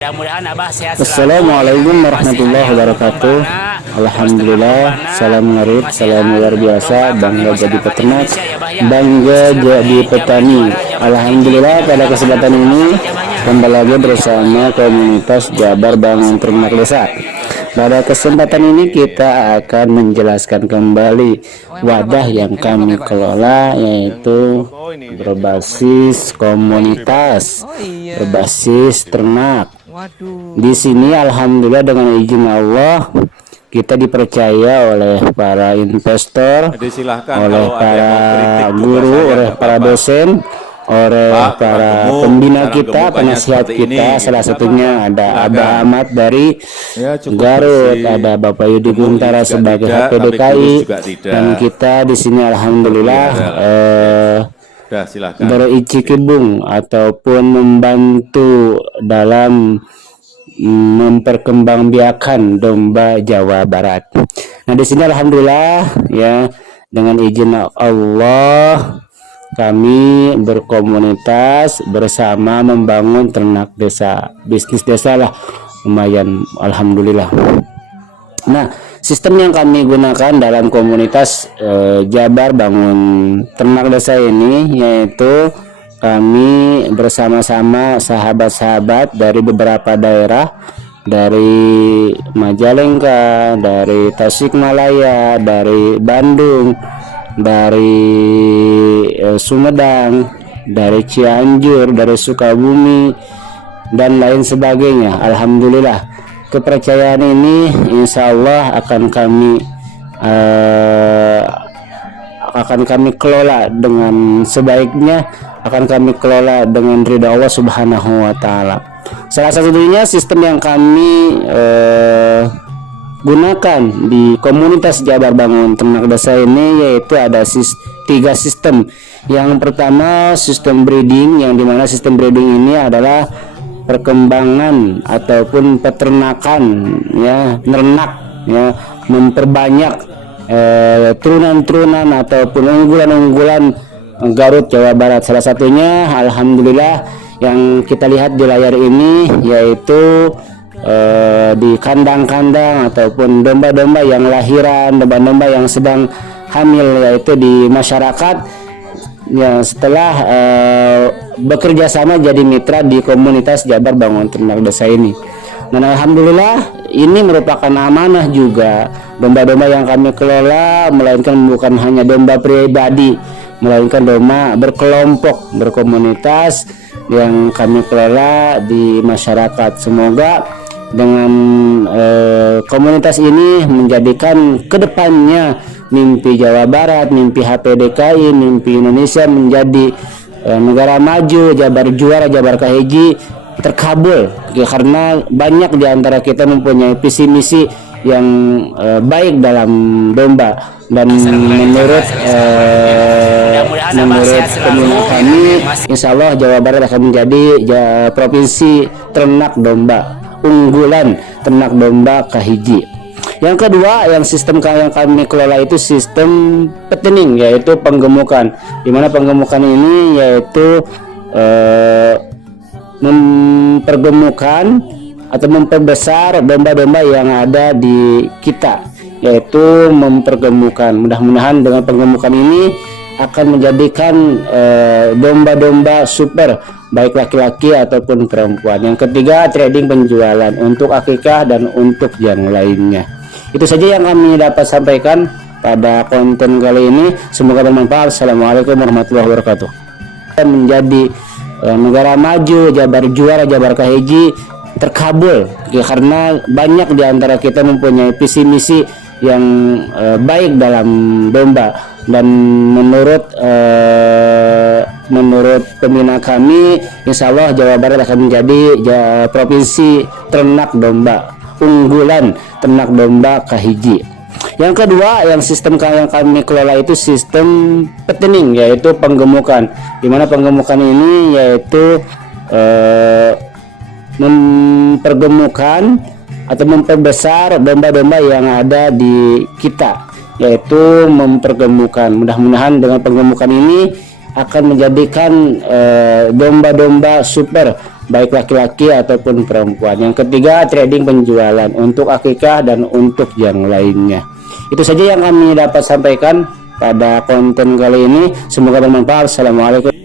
Mudah-mudahan Abah sehat selalu. Assalamualaikum warahmatullahi wabarakatuh. Alhamdulillah, salam ngarit, salam luar biasa. Bangga jadi peternak, bangga jadi petani. Alhamdulillah, pada kesempatan ini kembali lagi bersama komunitas Jabar Bangun Ternak Desa. Pada kesempatan ini kita akan menjelaskan kembali wadah yang kami kelola, yaitu berbasis komunitas, berbasis ternak. Di sini alhamdulillah dengan izin Allah kita dipercaya oleh para investor, oleh para guru, oleh para dosen, oleh para pembina kita, penasihat kita. Salah satunya ada Abah Ahmad dari Garut, ada Bapak Yudi Guntara sebagai HPDKI, dan kita di sini alhamdulillah bericikibung ataupun membantu dalam memperkembangbiakan domba Jawa Barat. Nah, di sini alhamdulillah ya, dengan izin Allah kami berkomunitas bersama membangun ternak desa, bisnis desa lah, lumayan alhamdulillah. Nah, sistem yang kami gunakan dalam komunitas Jabar Bangun Ternak Desa ini, yaitu kami bersama-sama sahabat-sahabat dari beberapa daerah, dari Majalengka, dari Tasikmalaya, dari Bandung, dari Sumedang, dari Cianjur, dari Sukabumi, dan lain sebagainya. Alhamdulillah, kepercayaan ini insya Allah akan kami kelola dengan sebaiknya, akan kami kelola dengan ridha Allah Subhanahu wa Ta'ala. Salah satunya sistem yang kami gunakan di komunitas Jabar Bangun Ternak Desa ini, yaitu ada tiga sistem. Yang pertama sistem breeding, yang dimana sistem breeding ini adalah perkembangan ataupun peternakan, ya, ternak, ya, memperbanyak turunan-turunan ataupun unggulan-unggulan Garut Jawa Barat. Salah satunya alhamdulillah yang kita lihat di layar ini, yaitu di kandang-kandang ataupun domba-domba yang lahiran, domba-domba yang sedang hamil, yaitu di masyarakat ya, setelah bekerja sama jadi mitra di komunitas Jabar Bangun Ternak Desa ini. Dan alhamdulillah ini merupakan amanah juga, domba-domba yang kami kelola, melainkan bukan hanya domba pribadi, melainkan domba berkelompok, berkomunitas yang kami kelola di masyarakat. Semoga dengan komunitas ini menjadikan kedepannya mimpi Jawa Barat, mimpi HPDKI, mimpi Indonesia menjadi negara maju, Jabar juara, Jabar kahiji terkabul, ya, karena banyak di antara kita mempunyai visi misi yang baik dalam domba. Dan menurut pembina kami, insya Allah Jawa Barat akan menjadi provinsi ternak domba unggulan, ternak domba kahiji. Yang kedua, yang sistem yang kami kelola itu sistem petening, yaitu penggemukan, dimana penggemukan ini yaitu mempergemukan atau memperbesar domba-domba yang ada di kita, yaitu mempergemukan. Mudah-mudahan dengan penggemukan ini akan menjadikan domba-domba super, baik laki-laki ataupun perempuan. Yang ketiga, trading penjualan untuk akikah dan untuk yang lainnya. Itu saja yang kami dapat sampaikan pada konten kali ini. Semoga bermanfaat. Assalamualaikum warahmatullahi wabarakatuh. Menjadi negara maju, Jabar juara, Jabar kahiji terkabul, ya, karena banyak di antara kita mempunyai visi misi yang baik dalam domba. Dan menurut pembina kami, insya Allah Jawa Barat akan menjadi provinsi ternak domba unggulan, ternak domba kahiji. Yang kedua, yang sistem yang kami kelola itu sistem petening, yaitu penggemukan, dimana penggemukan ini yaitu mempergemukan atau memperbesar domba-domba yang ada di kita, yaitu mempergemukan. Mudah-mudahan dengan penggemukan ini akan menjadikan domba-domba super, baik laki-laki ataupun perempuan. Yang ketiga, trading penjualan untuk akikah dan untuk yang lainnya. Itu saja yang kami dapat sampaikan pada konten kali ini, semoga bermanfaat. Assalamualaikum.